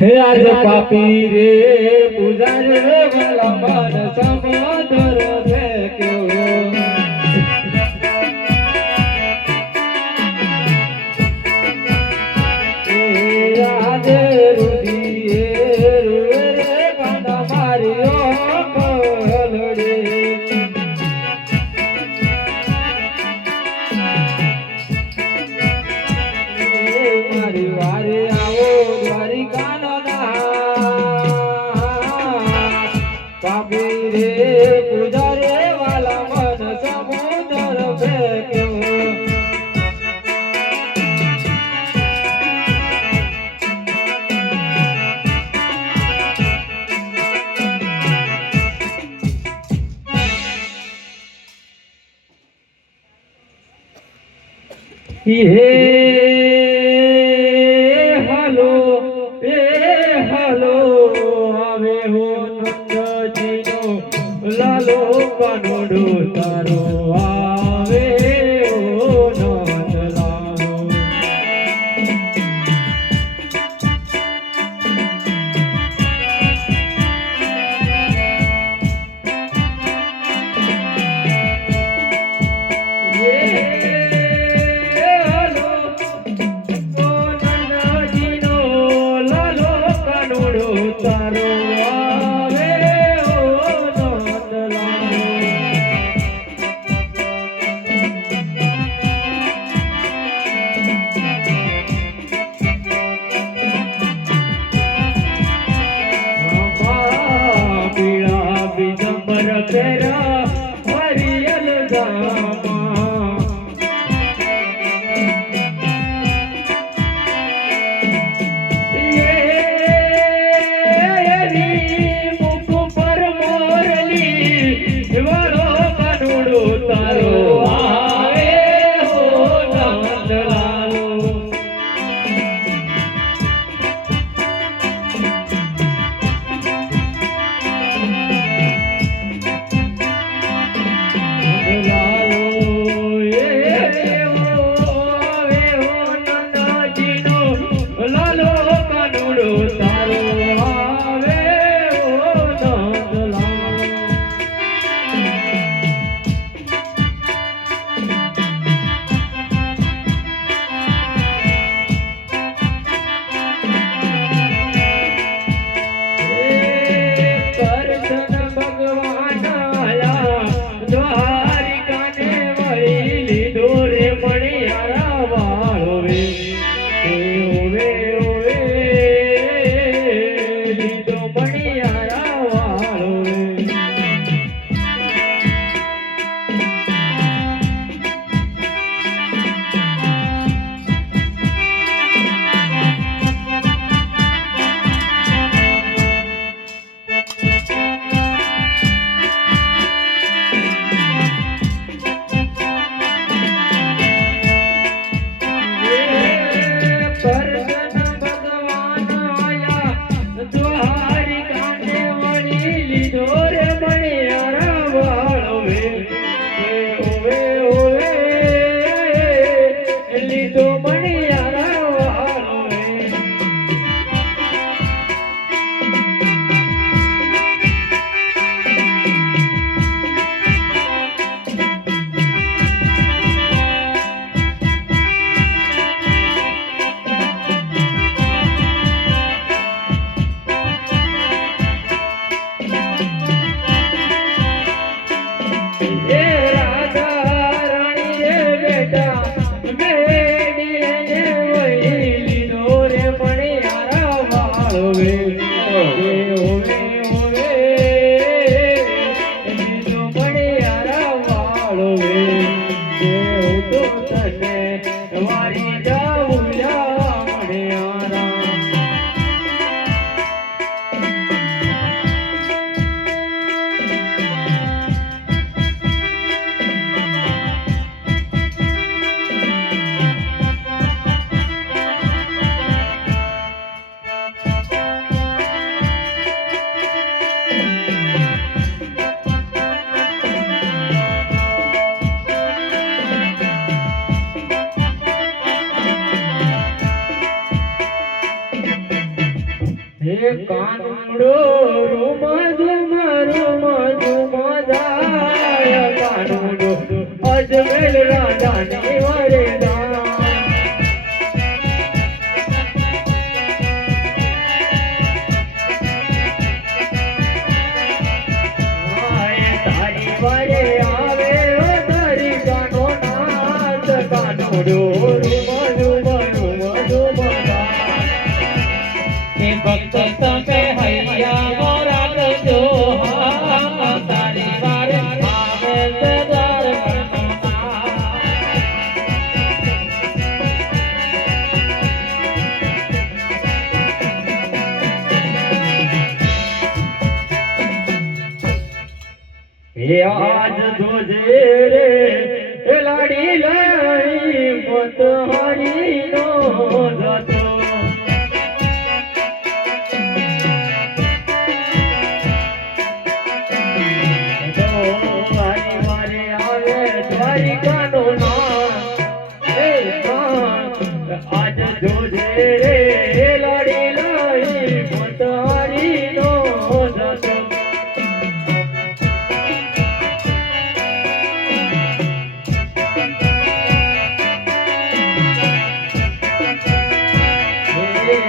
હે આજ પાપી રે પૂજા રે ભલા મન સમાધરો નથી હે હાલો એ હાલો આવે હું લાલો કાનોડો Hare કાનુડો રૂમ ઝુમ રૂમ ઝુમ જાય કાનુડો અજમેર રાજાની હે આજ જોજે રે એ લાડી લઈ મત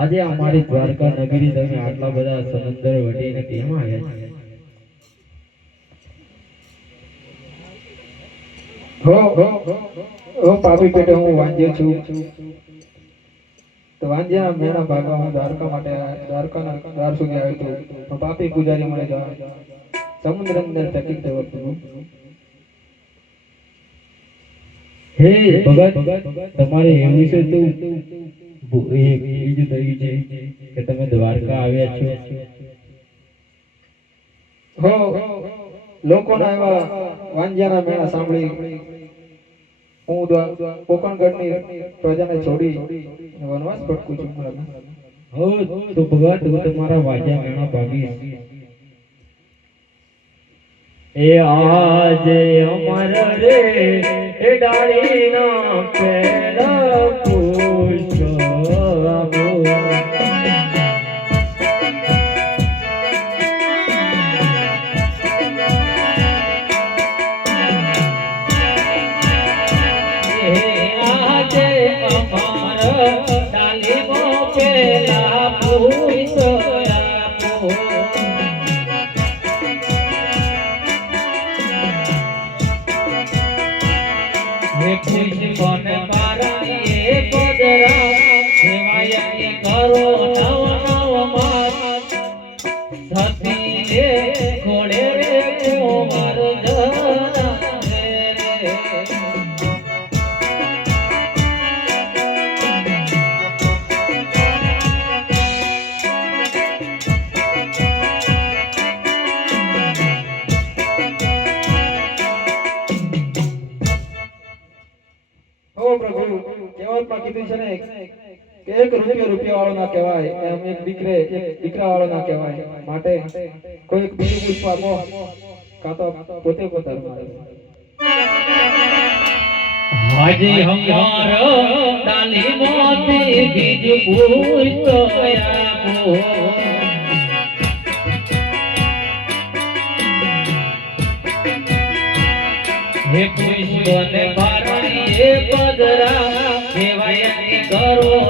આજે અમારી દ્વારકા નગરી તમે આટલા બધા સમંદર વટીને કેમ આવ્યા હો હો પાપી પેટે હું વાંજ્યો છું તો વાંજ્યા મેણા ભાગવા હું દ્વારકા માટે આ- દ્વારકાના દ્વાર સુધી આવ્યો હતો પણ પાપી પૂજારી મળે જવા સમુદ્ર અંદર ચકિત થયો હતો હે ભગત તમારે એવું છે તો ભુ- એ બીજું થયું છે કે તમે દ્વારકા આવ્યા છો હો લોકોના એવા વાંજ્યાના મેળા સાંભળી હું દ્વા- કોકણગઢની પ્રજાને છોડી વનવાસ ભટકું છું બરાબર હો તો ભગત હું તમારા વાજા મેણા ભાગી એ આજે અમર રે એ ડાળીના પેલા એક રૂપિયો રૂપિયા વાળો ના કહેવાય એમ એક દીકરે એક દીકરા વાળો ના કહેવાય માટે કોઈ એક બીજું પુષ્પ આપો કાં તો પોતે પોતાનું મારે હાજી હમારો ડાલી મોતી બીજ પૂછતો આપો હે પુષ્પને બારણીએ પધરા સેવાયની કરો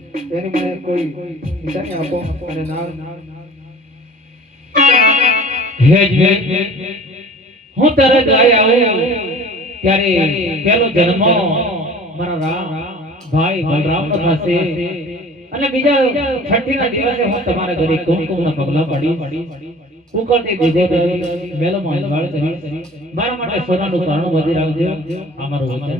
એની મને કોઈ નિશાની આપો અને નામ હે જ હું તારે ગાય આવ્યો ત્યારે પેલો જન્મ મારા રામ ભાઈ બલરામ પાસે અને બીજા છઠ્ઠીના દિવસે હું તમારા ઘરે કુમકુમના પગલા પડી ઉકળતી દીધો મેલો માં કરી મારા માટે સોનાનું પારણું વધી રાખજો. આ વચન.